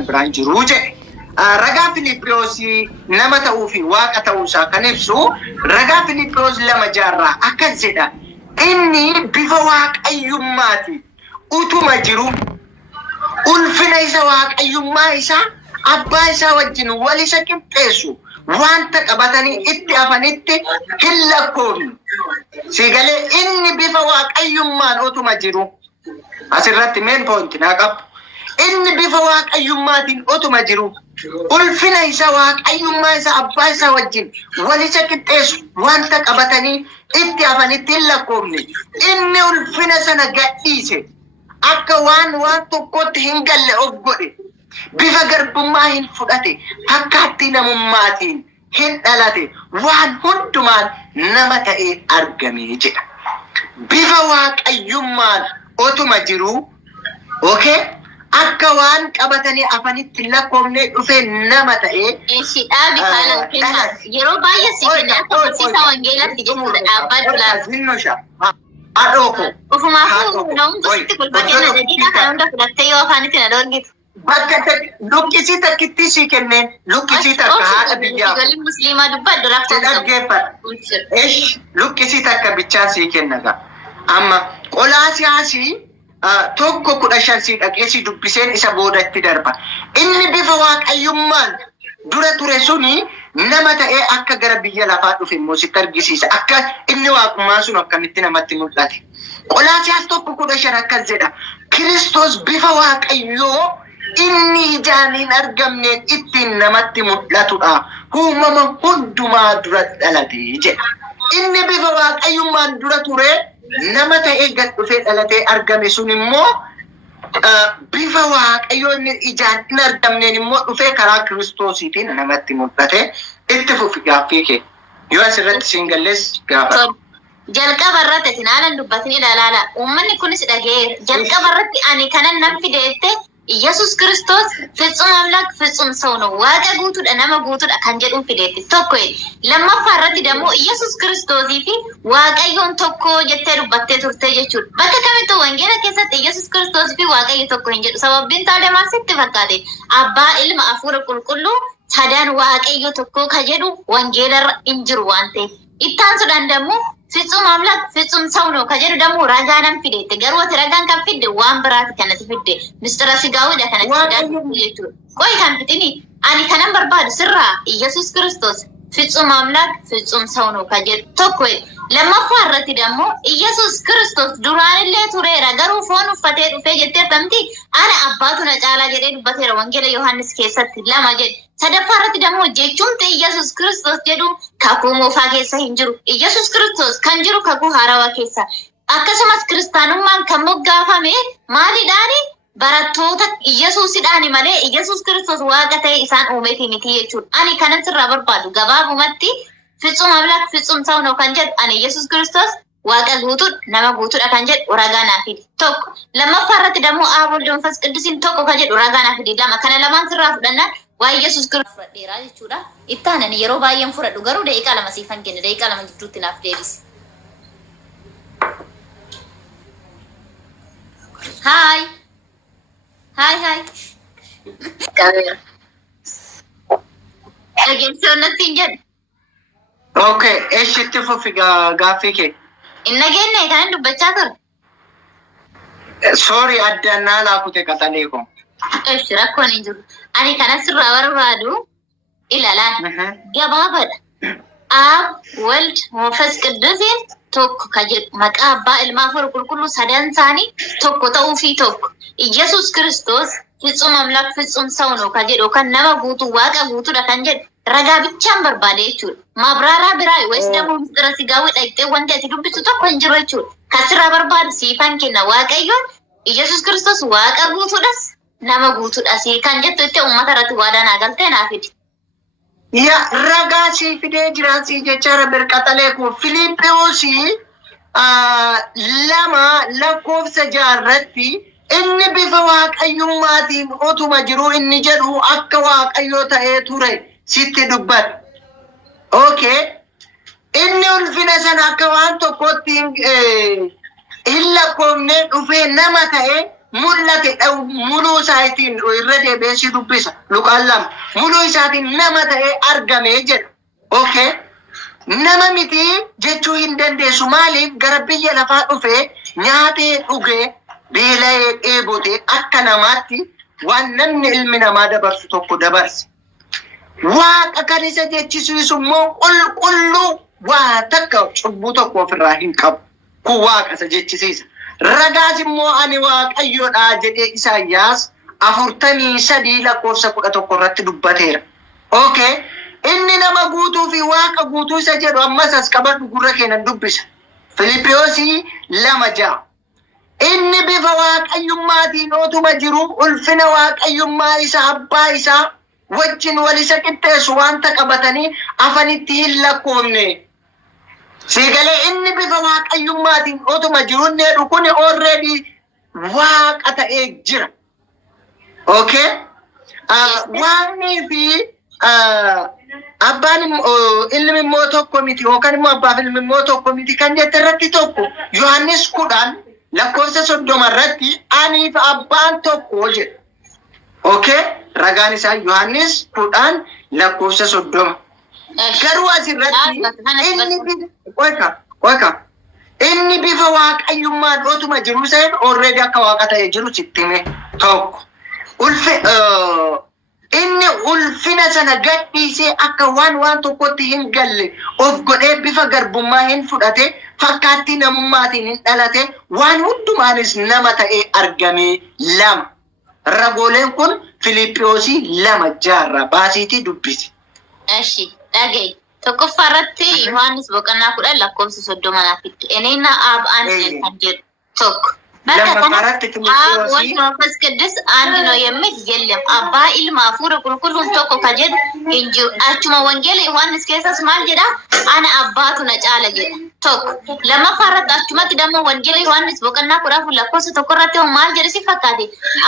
kan biraan jiru jedhe. Ragaa Filiphiyoosi nama ta'uu fi waaqa ta'uusaa kan ibsu ragaa Filiphiyoos 2:6 akkas jedha. Inni bifa waaqayyummaati utuma jiru ulfina isa waaqayyummaa isaa abbaa isaa wajjin wal isa qixxeessu wanta qabatanii itti afanitti hin lakkoofne. Sigalee inni bifa waaqayyummaan utuma jiru asirratti main point naa qabu. Inni bifa waaqayyummaatiin utuma jiru ulfina isa waaqayyummaa isa abbaa isaa wajjin wal isa qixxeessu wanta qabatanii itti afanitti hin lakkoofne. Inni ulfina sana gadhiise akka waan tokkotti hin galle of godhe. Bifa garbummaa hin fudhate fakkaattii namummaatiin hin dhalate waan hundumaan nama ta'ee argame jedha. Bifa waaqayyummaan utuma jiru okay akka waan qabatanii afanitti lakkoofne dhufe nama ta'ee shidhaabi kana kenna yeroo baay'ee si kenna akka wangeelatti jechuudha dhaabbatu laata adoko ufumaafuu namumtusitti kulbakenna jedhina kan hunda fudhattee yoo afaanitti na dorgitu bakka lukkisii takkitti si kenneen lukkisii takka haadha biyyaa ijoolleen musliimaa dubbaddu rakkoo dhaggeeffadha lukkisii takka bichaa si kennaga amma Qolaasiyaasii tokko 15 dhaqeessi dubbiseen isa boodatti darba. Inni bifa waaqayyummaan dura ture suni nama ta'ee akka gara biyya lafaa dhufe immoo sitti argisiisa. Akka inni waaqummaa sun akkamitti namatti mul'ate. Qolaasiyaas tokko 15 akkas jedha. Kiristoos bifa waaqayyoo inni ijaan hin argamneen ittiin namatti mul'atudha. Uumama hundumaa dura dhalate jedha. Inni bifa waaqayyummaan dura ture nama ta'ee gad dhufee dhalatee argame sun immoo bifa waaqayyoo inni ijaan hin argamneen immoo dhufee karaa Kiristoosiitiin namatti mul'ate. Itti fufi gaaffii kee yoo asirratti siin gallees gaafa. Jalqaba irratti isin haalan dubbatanii ilaala. Uummanni kunis dhaga'eera. Jalqaba irratti ani kanan nan fideette ኢየሱስ ክርስቶስ ፍጹም አምላክ ፍጹም ሰው ነው ዋጋ ጉቱዳ ነማ ጉቱዳ ካንጀዱን ፊዴት ቶኮ ለማፋረት ደሞ ኢየሱስ ክርስቶስ ይፊ ዋጋዮን ቶኮ ጀተሩ በተ ቱርተ ጀቹ በተከመቶ ወንጌላ ከሰት ኢየሱስ ክርስቶስ ፊ ዋጋዮ ቶኮ እንጀዱ ሰበብን ታደማ ስትፈቃደ አባ ኢልማ አፉረ ቁልቁሉ ታዳን ዋጋዮ ቶኮ ከጀዱ ወንጌላ እንጅሩ ዋንቴ ኢታንሱ ዳን ደሞ ፍጹም አምላክ ፍጹም ሰው ነው ከጀሩ ደሞ ራጋናን ፊዴት ገርወት ራጋን ከፊድ ዋን ብራት ከነት ፊድ ምስጥራ ሲጋው ደከነት ሲጋቱ ቆይ ካንፍቲኒ አኒ ከነም በርባድ ስራ ኢየሱስ ክርስቶስ ፍጹም አምላክ ፍጹም ሰው ነው ከጀሩ ቶኮ ለማፋረት ደሞ ኢየሱስ ክርስቶስ ዱራን ለቱሬ ረገሩ ፎኑ ፈቴ ዱፌ ጀቴ ተምቲ አነ አባቱ ነጫላ ጀዴ ዱበቴ ወንጌል ዮሐንስ ከሰት ለማጀድ ሰደፋረት ደሞ ጀቹም ኢየሱስ ክርስቶስ ጀዱ ካኩሞ ፋጌሳ እንጅሩ ኢየሱስ ክርስቶስ ከንጅሩ ከኩ ሃራዋ ኬሳ አከሰማስ ክርስቲያኑማን ከሞጋፋሜ ማሊ ዳኒ በረቶታ ኢየሱስ ዳኒ ማለ ኢየሱስ ክርስቶስ ዋቀተ ኢሳን ኡሜቲ ሚቲ የቹ አኒ ከነን ስራ በርባዱ ገባቡመቲ ፍጹም አምላክ ፍጹም ሰው ነው ከንጀት አኒ ኢየሱስ ክርስቶስ ዋቀ ጉቱ ነማ ጉቱ ዳካንጀት ወራጋና ፊድ ቶክ ለማፋረት ደሞ አቦል መንፈስ ቅዱስን ቶክ ከጀት ወራጋና ፊድ ለማ ከነ ለማን ስራ ፍደና ዋይ ኢየሱስ ክርስቶስ ዴራ ይቹዳ ኢታነን የሮ ባየን ፍረዱ ገሩ ደቂቃ ለማሲፈን ግን ደቂቃ ለማጅቱት ናፍ ዴቪስ ሃይ ሃይ ሃይ ካሜራ አገን ሰውነት እንጀድ ኦኬ እሺ ትፉፊ ጋፊኬ እነገነ ካንዱ በቻተር ሶሪ አዳና ላኩቴ ቀጠሌኮ እሺ ረኮን እንጁ አኒ ከነስራ ወርባዱ ኢላላን ገባበደ አብ ወልድ መንፈስ ቅዱስ ቶክ ከጀት መቃባ ኢልማፈር ቁልቁሉ ሰዳንሳኒ ቶክ ተውፊ ቶክ ኢየሱስ ክርስቶስ ፍጹም አምላክ ፍጹም ሰው ነው ከጀዶ ከነማ ጉቱ ዋቀ ጉቱ ደከንጀት ረጋ ብቻን በርባደ ይቹ ማብራራ ብራይ ወይስ ደግሞ ምስጥረ ሲጋው ጠይቄ ወንደ ሲዱብቱ ቶክ እንጅሮቹ ከስራ በርባድ ሲፋንኪና ዋቀዮ ኢየሱስ ክርስቶስ ዋቀ ጉቱ ደስ nama guutuudha si kan jettu itti uummata irratti waadaan agaltee naafidi. Ya ragaa si fidee jira si jechaara birqaxalee kun Filiphiyoosi 2 lakkoofsa 6 irratti inni bifa waaqayyummaatiin utuma jiru inni jedhu akka waaqayyoo ta'ee ture sitti dubbata. Okay. Inni ulfina sana akka waan tokkotti hin lakkoofne dhufee nama ta'ee mul'ate muluu isaatiin irra deebi'ee dubbisa. Luqaan 2 muluu isaatiin nama ta'ee argame jedha. Okay? Nama miti jechuu hin dandeessu. Maaliif gara biyya lafaa dhufee nyaatee dhugee beela'ee dheebotee akka namaatti waan namni ilmi namaa dabarsu tokko dabarse. Waaqa kan isa jechisiisu immoo qulqulluu waa takka cubbuu tokko ofirraa hin qabu. Kun waaqa isa jechisiisa. Ragaas immoo ani waaqayyoodha jedhee Isaayyaas 43 lakkoofsa 11 irratti dubbateera. Okay? Inni nama guutuu fi waaqa guutuu isa jedhu ammas as qabadhu gurra keenan dubbisa. Filiphiyoosi 2:6. Inni bifa waaqayyummaatiin otuma jiru ulfina waaqayyummaa isa abbaa isaa wajjin wal isa qixxeessu wanta qabatanii afanitti hin lakkoofne. Sigalee inni bifa waaqayyummaatiin otuma jiru inni jedhu kun already waaqa ta'ee jira. Okay? Waaqni fi abbaan ilmi immoo tokko miti yookaan immoo abbaaf ilmi immoo tokko miti kan jette irratti tokko Yohaannis 10 lakkoofsa 30 irratti anii fi abbaan tokko jedha. Okay? Ragaan isaa Yohaannis 10 lakkoofsa 30. Garuu asirratti inni bifa waaqayyummaan otuma jiru seen already akka waaqa ta'ee jiru sitti hime tokko. Inni ulfina sana gadhiisee akka waan tokkotti hin galle of godhee bifa garbummaa hin fudhate fakkaattii namummaatiin hin dhalate waan hundumaanis nama ta'ee argame 2. Ragooleen kun Filiphiyoosi 2:6 baasiitii dubbisi. Eshi dhagee tokkoffaa irratti Yohaannis 10 lakkoofsa 30 እኔና አብ አንድ ነን kan jedhu tokko. መንፈስ ቅዱስ አንድ ነው የሚል የለም። አባ ኢልማ ፉረ ቁልቁሉን tokko ka jedhu hin jiru. Achuma wangeela Yohaannis keessas maal jedha? Ana abbaatu na caala jedha tokko. Lammaffaa irratti achumatti dammo wangeela Yohaannis 10 lakkoofsa 1 irratti maal jedha si fakkaate?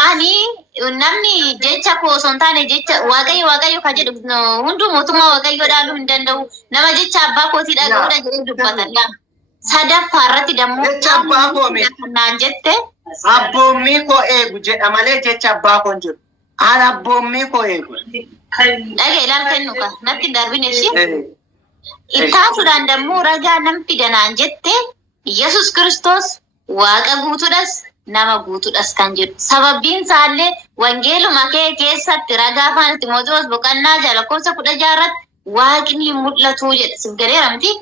Ani namni jecha koo osoo hin taane jecha waaqayyo ka jedhu hunduu mootummaa waaqayyoo dhaaluu hin danda'u. Nama jecha abbaa kootii dhaga'uudha jedhee dubbatan. Sadaffaa irratti dammoo jecha abbaa koo naan jette abboommii koo eegu jedha malee jecha abbaa koo hin jiru. Ana abboommii koo eegu. Dhagee ilaal kennu ka natti darbine shi. Ittaasuudhaan dammoo ragaa nam fida naan jette Yesus Kiristoos waaqa guutuudhas nama guutuudhas kan jedhu. Sababbiin isaallee wangeeluma kee keessatti ragaa afaan Timootewos 1:16 irratti waaqni mul'atu jedha. Sibgalee ramti.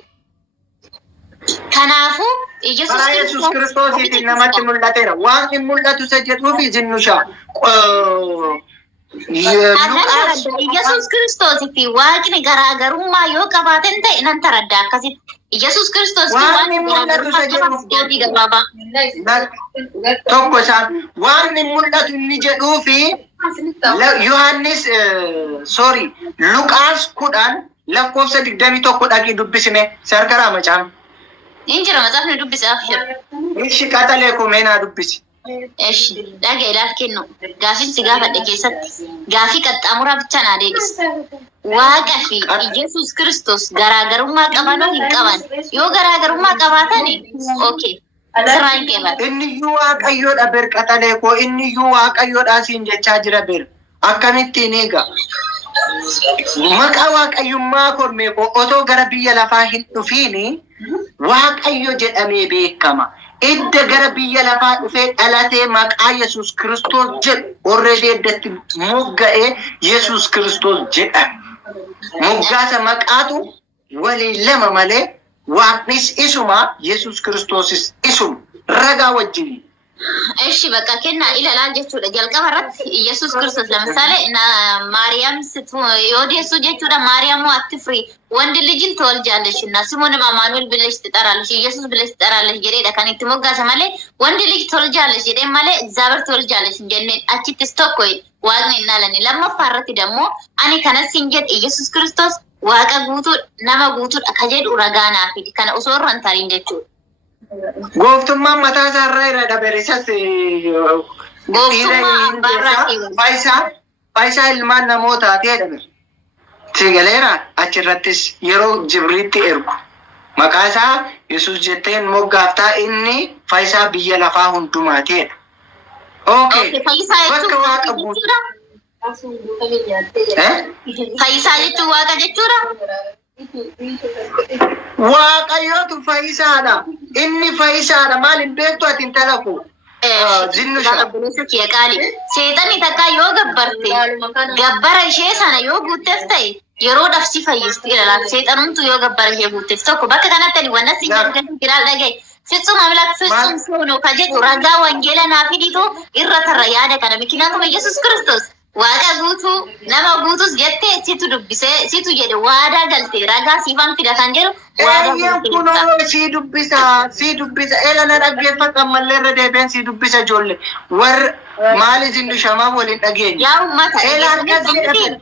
Kanafu Yesus Kiristoosiitiin namatti mul'ateera. Waaqni mul'atu isa jedhuu fi zinnushaa. Yesus Kiristoosii fi waaqni garaagarummaa yoo qabaatan ta'e nan taradda akkasitti. Yesus Kiristoos waaqni mul'atu isa jedhuuf tokko isaan waaqni mul'atu inni jedhuu fi Yohaannis Luqaas 10 lakkoofsa 21 dhaqii dubbisime sarkaraa macaan. Injira matsaafni dubbisaaf jiru. Ishi qaxalee kumeenaa dubbisi. Eshi dhagee ilaal kennu gaaffiin si gaafadhe keessatti gaaffii qaxxaamuraa bicha naa deebisa. Waaqa fi Yesus Kiristoos garaagarummaa qabanoo hin qaban. Yoo garaagarummaa qabaatan okay. Sirraan qeebal. Inni iyyuu waaqayyoodha ber qaxalee koo inni iyyuu waaqayyoodha siin jechaa jira ber. Akkamittiin eega? Maqaa waaqayyummaa kormee koo otoo gara biyya lafaa hin dhufiini waaqayyo jedhamee beekama. Idda gara biyya lafaa dhufee dhalatee maqaa Yesus Kiristoos jedhu already iddatti mogga'ee Yesus Kiristoos jedhama. Moggaasa maqaatu walii lama malee waaqnis isuma Yesus Kiristoosis isuma ragaa wajjin. Eshi bakka kennaa ilaalaan jechuudha. Jalqaba irratti Yesus Kiristoos ለምሳሌ ማርያም yoo deessu jechuudha ማርያም አትፍሪ ወንድ ልጅን ትወልጃለሽና ስሙንም አማኑኤል ብለሽ ትጠራለሽ ኢየሱስ ብለሽ ትጠራለሽ jedheedha kan itti moggaase malee ወንድ ልጅ ትወልጃለሽ jedhee malee እግዚአብሔር ትወልጃለሽ jenneen achittis tokko waaqni innaalani. Lammaffaa irratti dammoo ani kanas hin jedhe Yesus Kiristoos waaqa guutuu nama guutuudha ka jedhu ragaa naaf fidi kana osoo irra hin tarin jechuudha. Gooftummaan mataa isaa irra irra dabareessas faayisaa ilmaan namootaa ta'edha. Sigaleera achirrattis yeroo Jibriitti ergu maqaa isaa Yesus jetteen moggaaftaa inni faayisaa biyya lafaa hundumaa ta'edha. Okay. Fayyisaa Bakka jechuun waaqa waaqa guutuu. jechuudha. Fayyisaa jechuun waaqa jechuudha. Waaqayyootu fayyisaadha. Inni fayyisaadha. Maal hin beektu ati intala koo? Zinnusha. Seexanni takka yoo gabbarte gabbara ishee sana yoo guutteef ta'e yeroodhaaf si fayyisti ilaala. Seexanumtu yoo gabbara ishee guutteef tokko bakka kanatti wanna si jiraal dhagaye. Fitsum amlak fitsum sunu ka jedhu ragaa wangeela naa fiditu irra tarra yaada kana mikinaatuma Yesuus Kiristoos waaqa guutuu nama guutus jettee situ dubbisee situ jedhe waadaa galte ragaa siifan fida kan jedhu Eeyyam kunoo si dubbisa. Eela na dhaggeeffata ammallee irra deebiin si dubbisa ijoollee. Warra maali zindushamaa waliin dhageenya. yaa ummata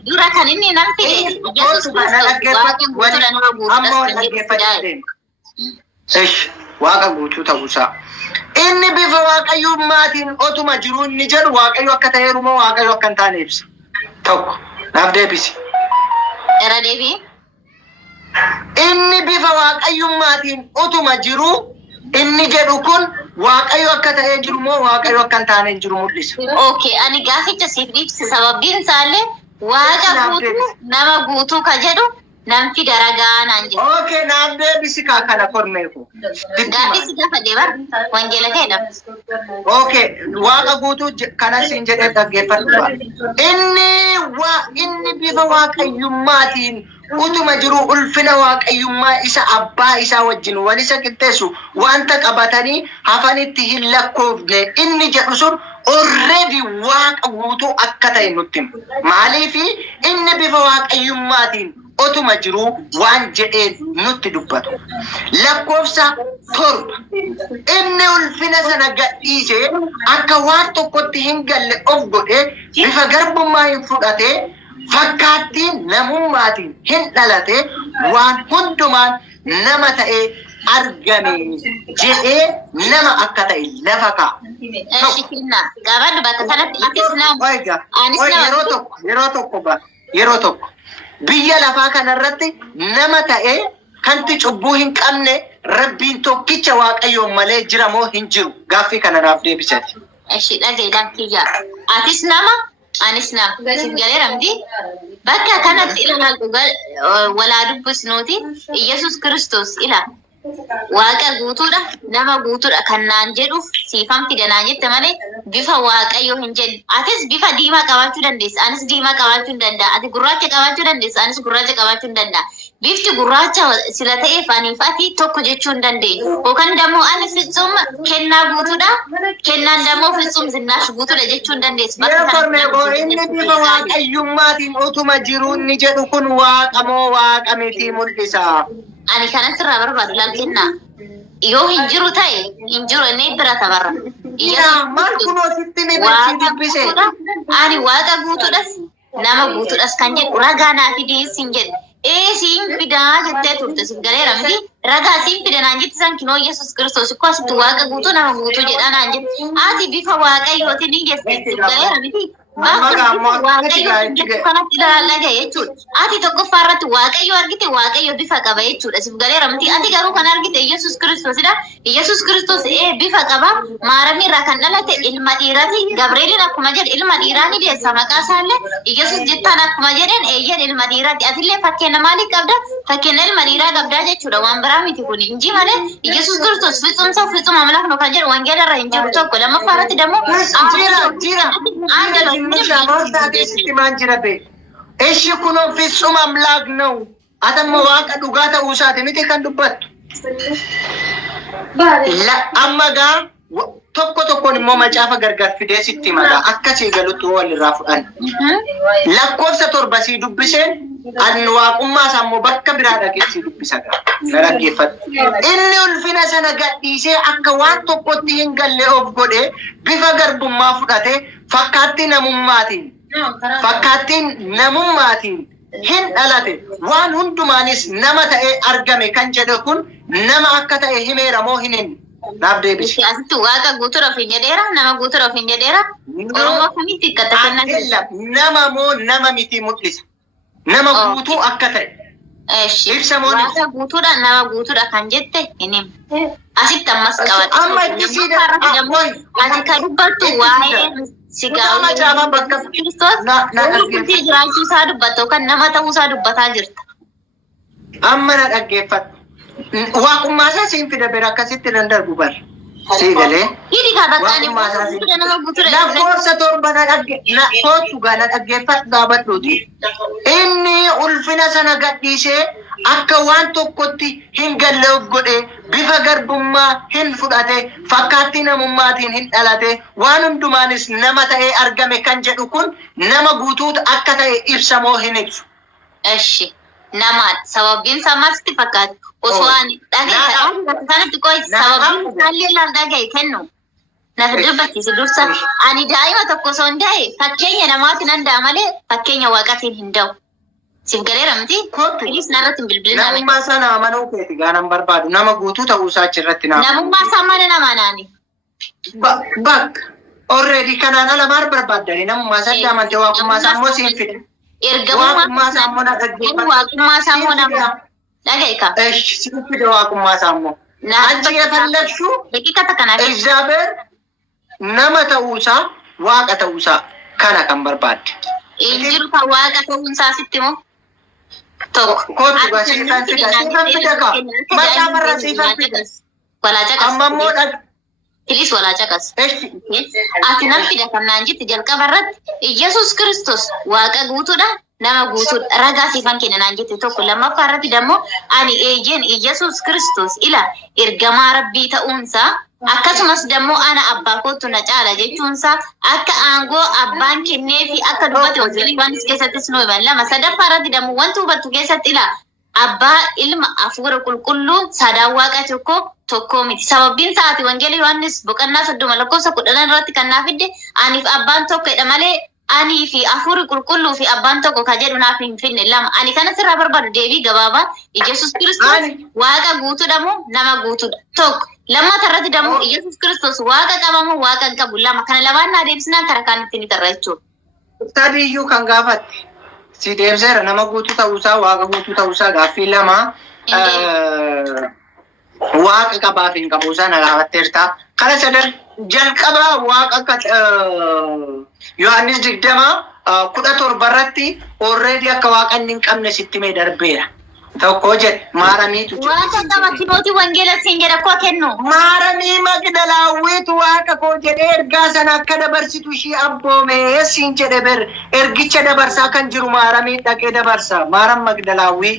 dura kan inni nam fide Yesuus Kiristoos waaqa guutuudha nama guutuudhas Ish waaqa guutuu ta'uusaa. Inni bifa waaqayyummaatiin otuma jiru inni jedhu waaqayyo akka ta'eeru moo waaqayyo akka hin taane ibsa. Tokko naaf deebisi. Era deebii. Inni bifa waaqayyummaatiin otuma jiru inni jedhu kun waaqayyo akka ta'ee jiru moo waaqayyo akka hin taane jiru mul'isa. Okay, ani gaaficha siif ibsi sababbiin isaallee waaqa guutuu nama guutuu ka jedhu namti daragaa naan jedhu. Okay, naaf deebisi kaa kana kormeeku. Gaaffichi gaafa deebar wangeela ta'edha. Okay, waaqa guutuu kana siin jedhee dhaggeeffadhu. Inni bifa waaqayyummaatiin utuma jiru ulfina waaqayyummaa isa abbaa isaa wajjin wal isa qixxeessu wanta qabatanii hafanitti hin lakkoofne inni jedhu sun already waaqa guutuu akka ta'e nutti hima. Maaliifi inni bifa waaqayyummaatiin otuma jiru waan jedhee nutti dubbatu. Lakkoofsa 7 inni ulfina sana gadhiisee akka waan tokkotti hin galle of godhee bifa garbummaa hin fudhatee fakkaattiin namummaatiin hin dhalate waan hundumaan nama ta'ee argame jedhee nama akka ta'e lafa kaa'a. Gaafadhu bakka kanatti yeroo tokko biyya lafaa kanarratti nama ta'ee kanti cubbuu hin qabne rabbiin tokkicha waaqayyoon malee jira moo hin jiru gaaffii kananaaf deebisati. Eshi dhageedhaan kiyya. Atis nama anis nama galee ramdi bakka kanatti ilaalaa walaa dubbisnuuti Yesuus Kiristoos ila waaqa guutuudha nama guutuudha kan naan jedhuuf siifan fida naan jette malee bifa waaqayyoo hin jedhu. Atis bifa diimaa qabaachuu dandeessa anis diimaa qabaachuu hin danda'a. Ati gurraacha qabaachuu dandeessa anis gurraacha qabaachuu hin danda'a. Bifti gurraacha sila ta'eef aniif ati tokko jechuu hin dandeenyu. Yookaan dammoo ani fitsum kennaa guutuudha kennaan dammoo fitsum zinnaash guutuudha jechuu hin dandeessu. Inni bifa waaqayyummaatiin utuma jiru inni jedhu kun waaqa moo waaqa miti mul'isa. Ani kanatti irraa barbaadu laal kennaa. Yoo hin jiru ta'e hin jiru inni bira tabarra. Maal kunoo sitti ni dubbise. Ani waaqa guutuudhas nama guutuudhas kan jedhu ragaa naa fidii siin jedhe. Siin fidaa jettee turte siin galeera miti. Ragaa siin fida naan jetti san kinoo Yesuus Kiristoos ikkoo asitti waaqa guutuu nama guutuu jedhaa naan jetti. Ati bifa waaqayyootiin hin geesse siin galeera miti. Kanatti ilaalaa gahe jechuudha. Ati tokkoffaa irratti waaqayyo argite waaqayyo bifa qaba jechuudha. Siif galeera miti. Ati garuu kan argite Yesuus Kiristoosidha. Yesuus Kiristoos bifa qaba. Maaramii irraa kan dhalate ilma dhiiraati. Gabreeliin akkuma jedhe ilma dhiiraa ni deessa maqaa isaallee. Yesuus jettaan akkuma jedheen eeyyan ilma dhiiraati. Atillee fakkeenya maalii qabda? Fakkeenya ilma dhiiraa qabdaa jechuudha. Waan biraa miti kun inji malee Yesuus Kiristoos fitsumsa fitsuma amlakno kan jedhu wangeela irra hin jiru tokko. Lammaffaa irratti dammoo Eshi kunoo fitsuma amlaak na'u atamma waaqa dhugaa ta'uu isaati miti kan dubbattu. Amma gaa tokko tokkoon immoo macaafa gargar fidee sitti magaa akkasii galutti walirraa fudhan. Lakkoofsa 7 sii dubbiseen ani waaqummaa isaa immoo bakka biraa dhageessii dubbisa gaa dhaggeeffadhu. Inni ulfina sana gadhiisee akka waan tokkotti hin galle of godhee bifa garbummaa fudhatee fakkaattii namummaatiin hin dhalate waan hundumaanis nama ta'ee argame kan jedhe kun nama akka ta'e himeera moo hin himne? Naaf deebisi. Asitti waaqa guutuudhaaf hin jedheera nama guutuudhaaf hin jedheera. Oromoo kamitti hikkata kennan? Nama moo nama miti mul'isa. Nama guutuu akka ta'e. Waaqa guutuudha nama guutuudha kan jette hin himu. Asitti ammas qabate. Amma ittisiidha. Ati kan dubbattu waa'ee sigaa Macaafa bakka Kiristoos wanti jiraachuu isaa dubbattu kan nama ta'uu isaa dubbataa jirta. Amma na dhaggeeffadhu. Waaqummaa isaa siin fida bira akkasitti nan darbu bar. Sii galee. Hidhi kaa bakkaanii fuudhudha nama guutuudha. Lakkoofsa torba na kootu gaa na dhaggeeffadhu gaabadhuuti. Inni ulfina sana gadhiisee akka waan tokkotti hin galle godhee bifa garbummaa hin fudhate fakkaattii namummaatiin hin dhalate waan hundumaanis nama ta'ee argame kan jedhu kun nama guutuutu akka ta'e ibsamoo hin ibsu. Eshi nama sababiin isaa maalti fakkaatu osoo ani dhagaye kanatti qoy sababiin isaallee laal dhagaye kennu na dubbachiisi dursa ani daa'ima tokko osoo hin ta'e fakkeenya namaatiin handa'a malee fakkeenya waaqatiin hin da'u. Singaleera miti kunis narratti bilbilina namummaa sana amanuu keeti gaanan barbaadu nama guutuu ta'uu isaa achirratti namummaa isaa mana nama naani bakka already kanaan ala maal barbaaddani namummaa isaa amantee waaqummaa isaa immoo siin fide waaqummaa isaa immoo na dhaggeeffatu waaqummaa isaa immoo nama dhagaika siin fide waaqummaa isaa immoo achi የፈለግሽው daqiiqata kanaaf እግዚአብሔር nama ta'uu isaa waaqa ta'uu isaa kana kan barbaadde injiru kan waaqa ta'uu isaa sitti moo Kootu gaa siifan fida kaa macaafa irra siifan fida amma immoo Ilis walaa caqas. Ati nan fida kan naan jetti jalqaba irratti Yesuus Kiristoos waaqa guutuudha nama guutuudha ragaa siifan kenna naan jetti tokko lammaffaa irratti dammoo ani eeyyeen Yesuus Kiristoos ila ergamaa rabbii ta'uunsaa akkasumas dammoo ana abbaa kootu na caala jechuunsaa akka aangoo abbaan kennee fi akka dubbate Hojjeewwanis keessattis nuu himan lama sadaffaa irratti dammoo wanti hubattu keessatti ila abbaa ilma hafuura qulqulluu sadaan waaqa tokko miti sababiin isaati wangeelii Yohaannis boqonnaa 30:10 irratti kan naaf fidde aniif abbaan tokkodha malee ani fi hafuurri qulqulluu fi abbaan tokko ka jedhu naaf hin finne lama ani kanas irraa barbaadu deebii gabaabaa Yesuus Kiristoos waaqa guutuudha moo nama guutuudha tokko lammaata irratti dammoo Yesuus Kiristoos waaqa qaba moo waaqa hin qabu lama kana lamaan naa deebisnaan karaa kaanitti ni tarra jechuudha. Tadiyyuu kan gaafatte si deebseera nama guutuu ta'uusaa waaqa guutuu ta'uusaa gaaffii lama waaqa qabaa fi hin qabuusaa na gaafatteerta. Kana sadan jalqabaa waaqa akka Yohaannis 20:17 irratti already akka waaqa inni hin qabne sitti mee darbeera. Tokko jedhe maaramiitu waaqa qaba kinooti wangeela siin jedha koo kennu. Maaramii Magdalaawwiitu waaqa koo jedhee ergaa sana akka dabarsitu ishii abboomee siin jedhe ber ergicha dabarsaa kan jiru maaramii dhaqee dabarsa maaram Magdalaawwii.